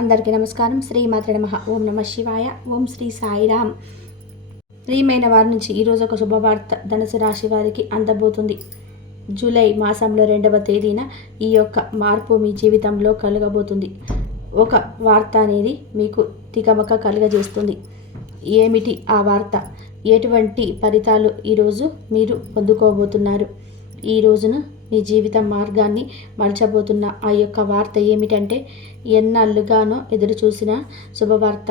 అందరికీ నమస్కారం. శ్రీమాత్రే నమః. ఓం నమ శివాయ. ఓం శ్రీ సాయిరామ్. ప్రియమైన వారి నుంచి ఈరోజు ఒక శుభవార్త ధనుసు రాశి వారికి అందబోతుంది. జూలై మాసంలో 2వ తేదీన ఈ యొక్క మార్పు మీ జీవితంలో కలగబోతుంది. ఒక వార్త అనేది మీకు తికమక కలుగజేస్తుంది. ఏమిటి ఆ వార్త? ఎటువంటి ఫలితాలు ఈరోజు మీరు పొందుకోబోతున్నారు? ఈ రోజున మీ జీవిత మార్గాన్ని మలచబోతున్న ఆ యొక్క వార్త ఏమిటంటే, ఎన్నాళ్ళుగానో ఎదురు చూసిన శుభవార్త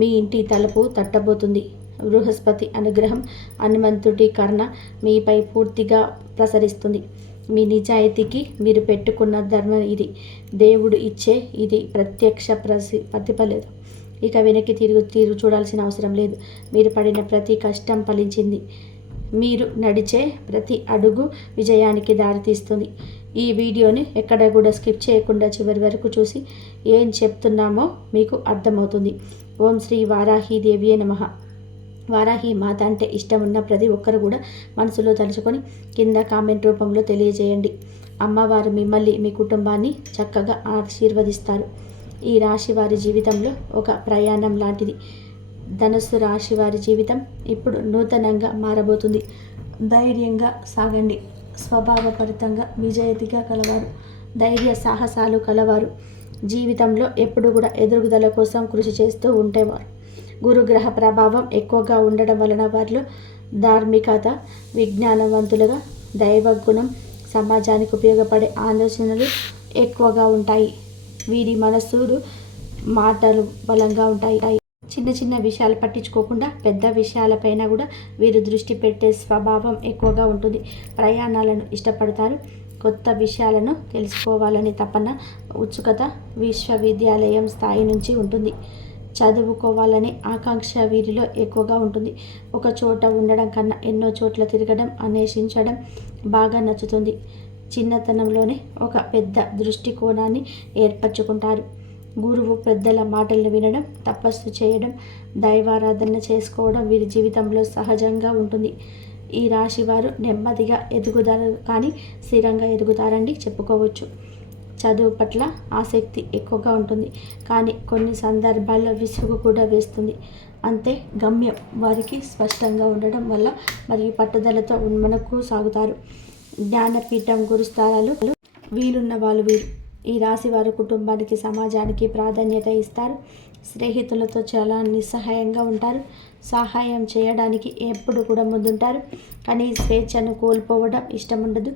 మీ ఇంటి తలుపు తట్టబోతుంది. బృహస్పతి అనుగ్రహం, హనుమంతుడి కరుణ మీపై పూర్తిగా ప్రసరిస్తుంది. మీ నిజాయితీకి మీరు పెట్టుకున్న ధర్మం ఇది. దేవుడు ఇచ్చే ఇది ప్రత్యక్ష ప్రతిఫలం. ఇక వెనక్కి తిరుగు చూడాల్సిన అవసరం లేదు. మీరు పడిన ప్రతి కష్టం ఫలించింది. మీరు నడిచే ప్రతి అడుగు విజయానికి దారితీస్తుంది. ఈ వీడియోని ఎక్కడ కూడా స్కిప్ చేయకుండా చివరి వరకు చూసి ఏం చెప్తున్నామో మీకు అర్థమవుతుంది. ఓం శ్రీ వారాహీదేవియే నమః. వారాహి మాత అంటే ఇష్టం ఉన్న ప్రతి ఒక్కరు కూడా మనసులో తలుచుకొని కింద కామెంట్ రూపంలో తెలియజేయండి. అమ్మవారు మిమ్మల్ని, మీ కుటుంబాన్ని చక్కగా ఆశీర్వదిస్తారు. ఈ రాశి వారి జీవితంలో ఒక ప్రయాణం లాంటిది. ధనుస్సు రాశి వారి జీవితం ఇప్పుడు నూతనంగా మారబోతుంది. ధైర్యంగా సాగండి. స్వభావపరితంగా విజయతిగా కలవారు, ధైర్య సాహసాలు కలవారు. జీవితంలో ఎప్పుడు కూడా ఎదుగుదల కోసం కృషి చేస్తూ ఉండేవారు. గురుగ్రహ ప్రభావం ఎక్కువగా ఉండడం వలన వారిలో ధార్మికత, విజ్ఞానవంతులుగా, దైవగుణం, సమాజానికి ఉపయోగపడే ఆలోచనలు ఎక్కువగా ఉంటాయి. వీరి మనస్సులు, మాటలు బలంగా ఉంటాయి. చిన్న చిన్న విషయాలు పట్టించుకోకుండా పెద్ద విషయాలపైన కూడా వీరు దృష్టి పెట్టే స్వభావం ఎక్కువగా ఉంటుంది. ప్రయాణాలను ఇష్టపడతారు. కొత్త విషయాలను తెలుసుకోవాలని తపన, ఉత్సుకత విశ్వవిద్యాలయం స్థాయి నుంచి ఉంటుంది. చదువుకోవాలనే ఆకాంక్ష వీరిలో ఎక్కువగా ఉంటుంది. ఒక చోట ఉండడం కన్నా ఎన్నో చోట్ల తిరగడం, అన్వేషించడం బాగా నచ్చుతుంది. చిన్నతనంలోనే ఒక పెద్ద దృష్టికోణాన్ని ఏర్పరచుకుంటారు. గురువు పెద్దల మాటలను వినడం, తపస్సు చేయడం, దైవారాధన చేసుకోవడం వీరి జీవితంలో సహజంగా ఉంటుంది. ఈ రాశి వారు నెమ్మదిగా ఎదుగుతారు, కానీ స్థిరంగా ఎదుగుతారని చెప్పుకోవచ్చు. చదువు పట్ల ఆసక్తి ఎక్కువగా ఉంటుంది, కానీ కొన్ని సందర్భాల్లో విసుగు కూడా వేస్తుంది. అంతే గమ్యం వారికి స్పష్టంగా ఉండడం వల్ల మరియు పట్టుదలతో మనకు సాగుతారు. జ్ఞానపీఠం గురుస్థానాలు వీలున్న వాళ్ళు వీరు. ఈ రాశి వారు కుటుంబానికి, సమాజానికి ప్రాధాన్యత ఇస్తారు. స్నేహితులతో చాలా నిస్సహాయంగా ఉంటారు. సహాయం చేయడానికి ఎప్పుడు కూడా ముందుంటారు, కానీ స్వేచ్ఛను కోల్పోవడం ఇష్టం ఉండదు.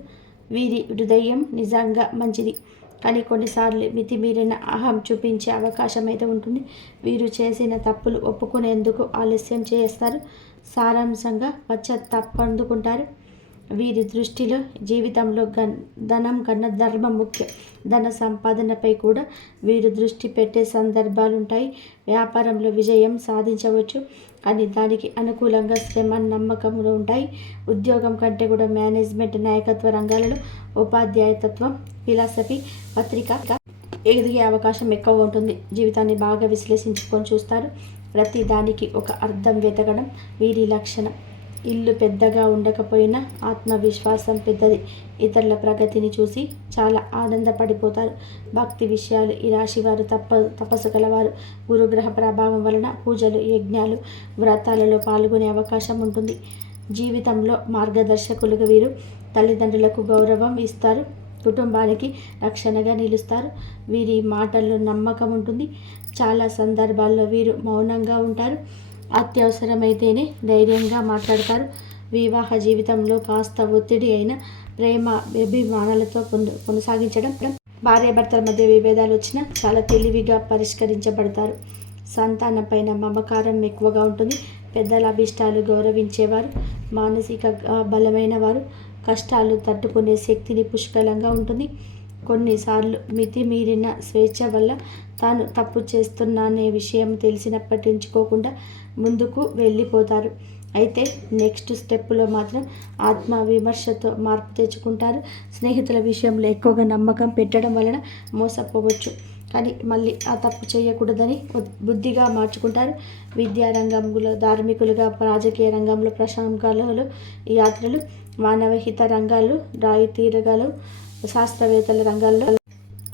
వీరి హృదయం నిజంగా మంచిది, కానీ కొన్నిసార్లు మితిమీరిన అహం చూపించే అవకాశం అయితే ఉంటుంది. వీరు చేసిన తప్పులు ఒప్పుకునేందుకు ఆలస్యం చేస్తారు. సారాంశంగా పశ్చాత్తాపందుకుంటారు. వీరి దృష్టిలో జీవితంలో ధనం కన్నా ధర్మం ముఖ్యం. ధన సంపాదనపై కూడా వీరు దృష్టి పెట్టే సందర్భాలు ఉంటాయి. వ్యాపారంలో విజయం సాధించవచ్చు, కానీ దానికి అనుకూలంగా శ్రమ, నమ్మకంలో ఉంటాయి. ఉద్యోగం కంటే కూడా మేనేజ్మెంట్, నాయకత్వ రంగాలలో ఉపాధ్యాయతత్వం, ఫిలాసఫీ, పత్రిక ఎదిగే అవకాశం ఎక్కువ ఉంటుంది. జీవితాన్ని బాగా విశ్లేషించుకొని చూస్తారు. ప్రతి దానికి ఒక అర్థం వెతకడం వీరి లక్షణం. ఇల్లు పెద్దగా ఉండకపోయినా ఆత్మవిశ్వాసం పెద్దది. ఇతరుల ప్రగతిని చూసి చాలా ఆనందపడిపోతారు. భక్తి విషయాలు ఈ రాశి వారు తపస్సు కలవారు. గురుగ్రహ ప్రభావం వలన పూజలు, యజ్ఞాలు, వ్రతాలలో పాల్గొనే అవకాశం ఉంటుంది. జీవితంలో మార్గదర్శకులుగా వీరు తల్లిదండ్రులకు గౌరవం ఇస్తారు. కుటుంబానికి రక్షణగా నిలుస్తారు. వీరి మాటల్లో నమ్మకం ఉంటుంది. చాలా సందర్భాల్లో వీరు మౌనంగా ఉంటారు. అత్యవసరమైతేనే ధైర్యంగా మాట్లాడతారు. వివాహ జీవితంలో కాస్త ఒత్తిడి అయిన ప్రేమ, అభిమానాలతో కొనసాగించడం, భార్యాభర్తల మధ్య విభేదాలు వచ్చినా చాలా తెలివిగా పరిష్కరించబడతారు. సంతానంపైన మమకారం ఎక్కువగా ఉంటుంది. పెద్దల అభిష్టాలు గౌరవించేవారు, మానసిక బలమైన వారు, కష్టాలు తట్టుకునే శక్తిని పుష్కలంగా ఉంటుంది. కొన్నిసార్లు మితిమీరిన స్వేచ్ఛ వల్ల తాను తప్పు చేస్తున్నానే విషయం తెలిసిన పట్టించుకోకుండా ముందుకు వెళ్ళిపోతారు. అయితే నెక్స్ట్ స్టెప్లో మాత్రం ఆత్మ విమర్శతో మార్పు తెచ్చుకుంటారు. స్నేహితుల విషయంలో ఎక్కువగా నమ్మకం పెట్టడం వలన మోసపోవచ్చు, కానీ మళ్ళీ ఆ తప్పు చేయకూడదని బుద్ధిగా మార్చుకుంటారు. విద్యారంగంలో ధార్మికులుగా, రాజకీయ రంగంలో ప్రసంగాలు, యాత్రలు, మానవహిత రంగాలు, రాయితీరగాలు, శాస్త్రవేత్తల రంగాల్లో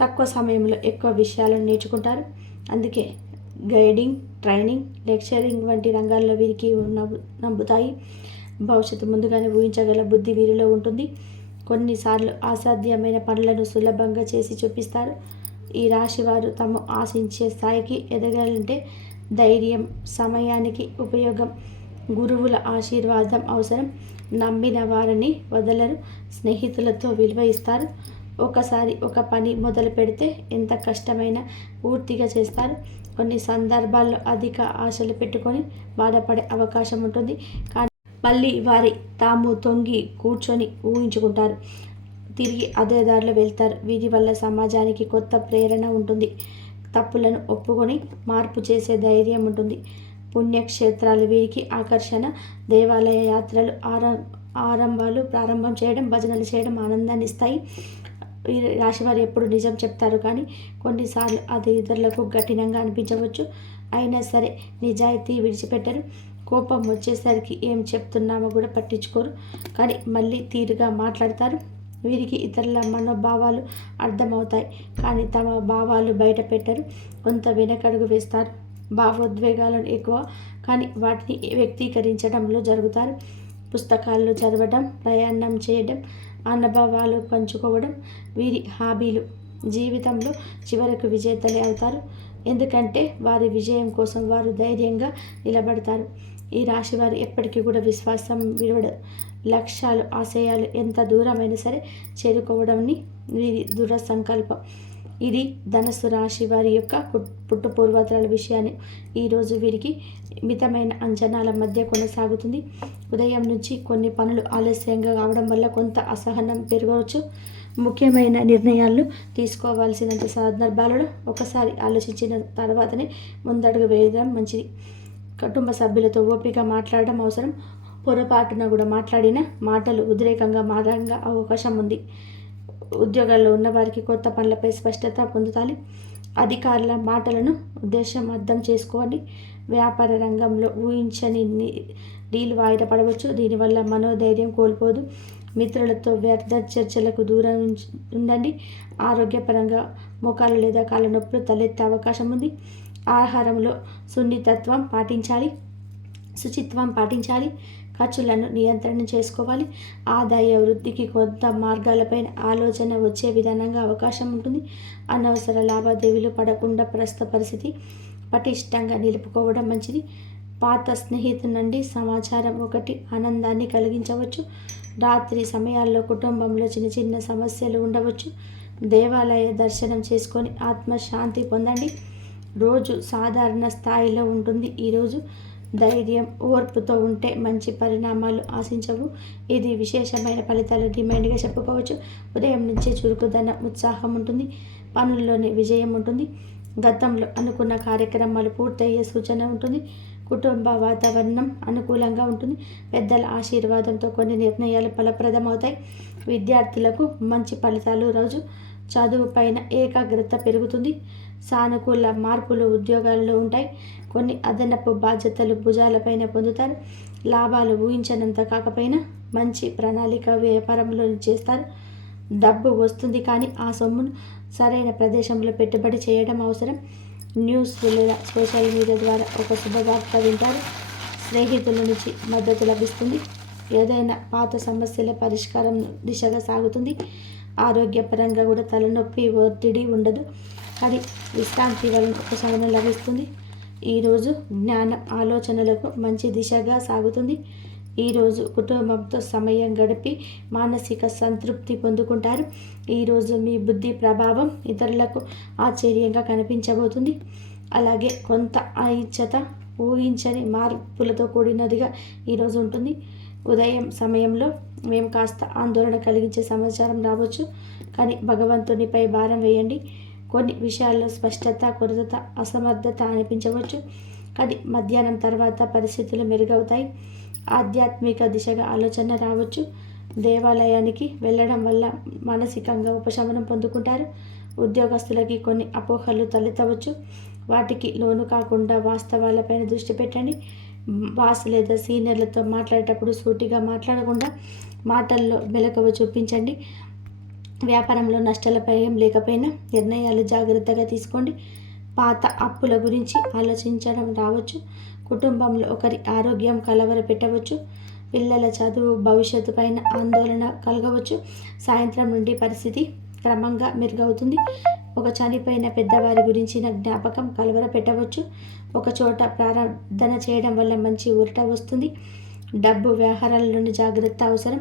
తక్కువ సమయంలో ఎక్కువ విషయాలను నేర్చుకుంటారు. అందుకే గైడింగ్, ట్రైనింగ్, లెక్చరింగ్ వంటి రంగాల్లో వీరికి నమ్ముతాయి. భవిష్యత్తు ముందుగానే ఊహించగల బుద్ధి వీరిలో ఉంటుంది. కొన్నిసార్లు అసాధ్యమైన పనులను సులభంగా చేసి చూపిస్తారు. ఈ రాశి వారు తాము ఆశించే స్థాయికి ఎదగాలంటే ధైర్యం, సమయానికి ఉపయోగం, గురువుల ఆశీర్వాదం అవసరం. నమ్మిన వారిని వదలరు. స్నేహితులతో విలువ ఇస్తారు. ఒకసారి ఒక పని మొదలు పెడితే ఎంత కష్టమైనా పూర్తిగా చేస్తారు. కొన్ని సందర్భాల్లో అధిక ఆశలు పెట్టుకొని బాధపడే అవకాశం ఉంటుంది. కానీ మళ్ళీ వారి తాము తొంగి కూర్చొని ఊహించుకుంటారు. తిరిగి అదే దారిలో వెళ్తారు. వీరి వల్ల సమాజానికి కొత్త ప్రేరణ ఉంటుంది. తప్పులను ఒప్పుకొని మార్పు చేసే ధైర్యం ఉంటుంది. పుణ్యక్షేత్రాలు వీరికి ఆకర్షణ. దేవాలయ యాత్రలు, ప్రారంభం చేయడం, భజనలు చేయడం ఆనందాన్ని ఇస్తాయి. ఈ రాశివారు ఎప్పుడు నిజం చెప్తారు, కానీ కొన్నిసార్లు అది ఇతరులకు కఠినంగా అనిపించవచ్చు. అయినా సరే నిజాయితీ విడిచిపెట్టరు. కోపం వచ్చేసరికి ఏం చెప్తున్నామో కూడా పట్టించుకోరు, కానీ మళ్ళీ తీరుగా మాట్లాడతారు. వీరికి ఇతరుల మనోభావాలు అర్థమవుతాయి, కానీ తమ భావాలు బయట పెట్టరు. కొంత వెనకడుగు వేస్తారు. భావోద్వేగాలను ఎక్కువ, కానీ వాటిని వ్యక్తీకరించడంలో జరుగుతారు. పుస్తకాలు చదవడం, ప్రయాణం చేయడం, అనుభవాలు పంచుకోవడం వీరి హాబీలు. జీవితంలో చివరకు విజేతలే అవుతారు, ఎందుకంటే వారి విజయం కోసం వారు ధైర్యంగా నిలబడతారు. ఈ రాశి వారు ఎప్పటికీ కూడా విశ్వాసం విడవడు. లక్ష్యాలు, ఆశయాలు ఎంత దూరమైనా సరే చేరుకోవడంని వీరి దృఢ సంకల్పం. ఇది ధనుసు రాశి వారి యొక్క పుట్టు పూర్వతరాల విషయాన్ని ఈరోజు వీరికి మితమైన అంచనాల మధ్య కొనసాగుతుంది. ఉదయం నుంచి కొన్ని పనులు ఆలస్యంగా కావడం వల్ల కొంత అసహనం పెరగవచ్చు. ముఖ్యమైన నిర్ణయాలు తీసుకోవాల్సిన సందర్భాలలో ఒకసారి ఆలోచించిన తర్వాతనే ముందడుగు వేయడం మంచిది. కుటుంబ సభ్యులతో ఓపిక మాట్లాడడం అవసరం. పొరపాటున కూడా మాట్లాడిన మాటలు ఉద్రేకంగా మారంగా అవకాశం ఉంది. ఉద్యోగాల్లో ఉన్నవారికి కొత్త పనులపై స్పష్టత పొందుతాలి. అధికారుల మాటలను ఉద్దేశం అర్థం చేసుకోండి. వ్యాపార రంగంలో ఊహించని డీల్ వాయిదా పడవచ్చు. దీనివల్ల మనోధైర్యం కోల్పోదు. మిత్రులతో వ్యర్థ చర్చలకు దూరం ఉండండి. ఆరోగ్యపరంగా మోకాలు లేదా కాళ్ళ నొప్పులు తలెత్తే అవకాశం ఉంది. ఆహారంలో శుచిత్వం పాటించాలి. ఖర్చులను నియంత్రణ చేసుకోవాలి. ఆదాయ వృద్ధికి కొత్త మార్గాలపైన ఆలోచన వచ్చే విధానంగా అవకాశం ఉంటుంది. అనవసర లావాదేవీలు పడకుండా ప్రస్తుత పరిస్థితి పటిష్టంగా నిలుపుకోవడం మంచిది. పాత స్నేహితుల నుండి సమాచారం ఒకటి ఆనందాన్ని కలిగించవచ్చు. రాత్రి సమయాల్లో కుటుంబంలో చిన్న చిన్న సమస్యలు ఉండవచ్చు. దేవాలయ దర్శనం చేసుకొని ఆత్మశాంతి పొందండి. రోజు సాధారణ స్థాయిలో ఉంటుంది. ఈరోజు ధైర్యం, ఓర్పుతో ఉంటే మంచి పరిణామాలు ఆశించవు. ఇది విశేషమైన ఫలితాలు డిమాండ్గా చెప్పుకోవచ్చు. ఉదయం నుంచే చురుకుదనం, ఉత్సాహం ఉంటుంది. పనుల్లోనే విజయం ఉంటుంది. గతంలో అనుకున్న కార్యక్రమాలు పూర్తయ్యే సూచన ఉంటుంది. కుటుంబ వాతావరణం అనుకూలంగా ఉంటుంది. పెద్దల ఆశీర్వాదంతో కొన్ని నిర్ణయాలు ఫలప్రదమవుతాయి. విద్యార్థులకు మంచి ఫలితాలు. రోజు చదువు పైన ఏకాగ్రత పెరుగుతుంది. సానుకూల మార్పులు ఉద్యోగాల్లో ఉంటాయి. కొన్ని అదనపు బాధ్యతలు భుజాలపైన పొందుతారు. లాభాలు ఊహించనంత కాకపోయినా మంచి ప్రణాళిక వ్యాపారంలో చేస్తారు. డబ్బు వస్తుంది, కానీ ఆ సొమ్మును సరైన ప్రదేశంలో పెట్టుబడి చేయడం అవసరం. న్యూస్ లేదా సోషల్ మీడియా ద్వారా ఒక శుభవార్త వింటారు. స్నేహితుల నుంచి మద్దతు లభిస్తుంది. ఏదైనా పాత సమస్యల పరిష్కారం దిశగా సాగుతుంది. ఆరోగ్యపరంగా కూడా తలనొప్పి, ఒత్తిడి ఉండదు, కానీ విశ్రాంతి వలన ఉపశమనం లభిస్తుంది. ఈరోజు జ్ఞాన ఆలోచనలకు మంచి దిశగా సాగుతుంది. ఈరోజు కుటుంబంతో సమయం గడిపి మానసిక సంతృప్తి పొందుకుంటారు. ఈరోజు మీ బుద్ధి ప్రభావం ఇతరులకు ఆశ్చర్యంగా కనిపించబోతుంది. అలాగే కొంత ఐచ్ఛత, ఊహించని మార్పులతో కూడినదిగా ఈరోజు ఉంటుంది. ఉదయం సమయంలో మేము కాస్త ఆందోళన కలిగించే సమాచారం రావచ్చు, కానీ భగవంతునిపై భారం వేయండి. కొన్ని విషయాల్లో స్పష్టత, కొరత, అసమర్థత అనిపించవచ్చు, కానీ మధ్యాహ్నం తర్వాత పరిస్థితులు మెరుగవుతాయి. ఆధ్యాత్మిక దిశగా ఆలోచన రావచ్చు. దేవాలయానికి వెళ్ళడం వల్ల మానసికంగా ఉపశమనం పొందుకుంటారు. ఉద్యోగస్తులకి కొన్ని అపోహలు తలెత్తవచ్చు. వాటికి లోను కాకుండా వాస్తవాలపైన దృష్టి పెట్టండి. బాస్ లేదా సీనియర్లతో మాట్లాడేటప్పుడు సూటిగా మాట్లాడకుండా మాటల్లో మెలకువ చూపించండి. వ్యాపారంలో నష్టాల భయం లేకపోయినా నిర్ణయాలు జాగ్రత్తగా తీసుకోండి. పాత అప్పుల గురించి ఆలోచించడం రావచ్చు. కుటుంబంలో ఒకరి ఆరోగ్యం కలవరపెట్టవచ్చు. పిల్లల చదువు భవిష్యత్తు పైన ఆందోళన కలగవచ్చు. సాయంత్రం నుండి పరిస్థితి క్రమంగా మెరుగవుతుంది. ఒక చనిపోయిన పెద్దవారి గురించిన జ్ఞాపకం కలవరపెట్టవచ్చు. ఒక చోట ప్రార్థన చేయడం వల్ల మంచి ఊరట వస్తుంది. డబ్బు వ్యవహారాలలోని జాగ్రత్త అవసరం.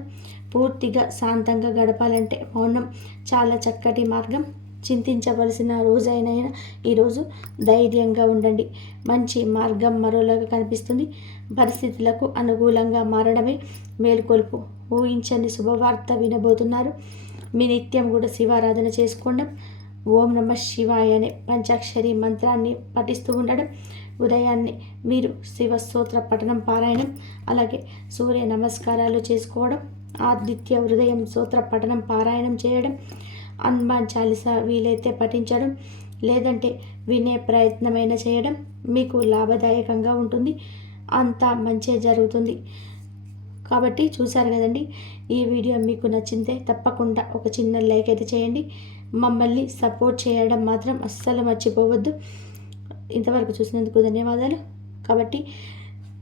పూర్తిగా శాంతంగా గడపాలంటే మౌనం చాలా చక్కటి మార్గం. చింతించవలసిన రోజైనా ఈరోజు ధైర్యంగా ఉండండి. మంచి మార్గం మరోలాగా కనిపిస్తుంది. పరిస్థితులకు అనుకూలంగా మారడమే మేలుకొల్పు. ఊహించని శుభవార్త వినబోతున్నారు. మీ నిత్యం కూడా శివారాధన చేసుకోవడం, ఓం నమ శివాయ అనే పంచాక్షరి మంత్రాన్ని పఠిస్తూ ఉండడం, ఉదయాన్నే మీరు శివస్తోత్ర పఠనం పారాయణం, అలాగే సూర్య నమస్కారాలు చేసుకోవడం, ఆదిత్య హృదయం స్తోత్ర పఠనం పారాయణం చేయడం, హనుమాన్ చాలీసా వీలైతే పఠించడం, లేదంటే వినే ప్రయత్నమైనా చేయడం మీకు లాభదాయకంగా ఉంటుంది. అంతా మంచి జరుగుతుంది. కాబట్టి చూసారు కదండి, ఈ వీడియో మీకు నచ్చితే తప్పకుండా ఒక చిన్న లైక్ అయితే చేయండి. మమ్మల్ని సపోర్ట్ చేయడం మాత్రం అస్సలు మర్చిపోవద్దు. ఇంతవరకు చూసినందుకు ధన్యవాదాలు. కాబట్టి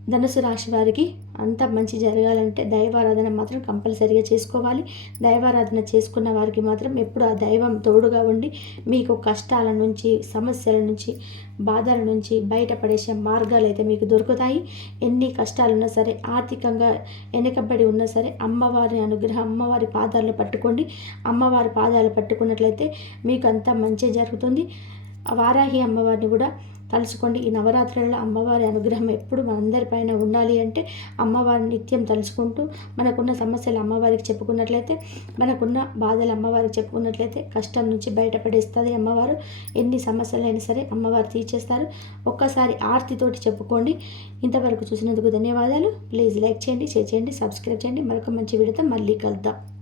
ధనుసు రాశి వారికి అంత మంచి జరగాలంటే దైవారాధన మాత్రం కంపల్సరీగా చేసుకోవాలి. దైవారాధన చేసుకున్న వారికి మాత్రం ఎప్పుడు ఆ దైవం తోడుగా ఉండి మీకు కష్టాల నుంచి, సమస్యల నుంచి, బాధల నుంచి బయటపడేసే మార్గాలు అయితే మీకు దొరుకుతాయి. ఎన్ని కష్టాలున్నా సరే, ఆర్థికంగా వెనుకబడి ఉన్నా సరే, అమ్మవారి అనుగ్రహం, అమ్మవారి పాదాలు పట్టుకోండి. అమ్మవారి పాదాలు పట్టుకున్నట్లయితే మీకు అంతా మంచి జరుగుతుంది. వారాహి అమ్మవారిని కూడా తలుచుకోండి. ఈ నవరాత్రులలో అమ్మవారి అనుగ్రహం ఎప్పుడు మనందరిపైన ఉండాలి అంటే అమ్మవారిని నిత్యం తలుచుకుంటూ మనకున్న సమస్యలు అమ్మవారికి చెప్పుకున్నట్లయితే, మనకున్న బాధలు అమ్మవారికి చెప్పుకున్నట్లయితే కష్టం నుంచి బయటపడేస్తుంది అమ్మవారు. ఎన్ని సమస్యలైనా సరే అమ్మవారు తీర్చేస్తారు. ఒక్కసారి ఆర్తితోటి చెప్పుకోండి. ఇంతవరకు చూసినందుకు ధన్యవాదాలు. ప్లీజ్ లైక్ చేయండి, షేర్ చేయండి, సబ్స్క్రైబ్ చేయండి. మరొక మంచి వీడియోతో మళ్ళీ కలుద్దాం.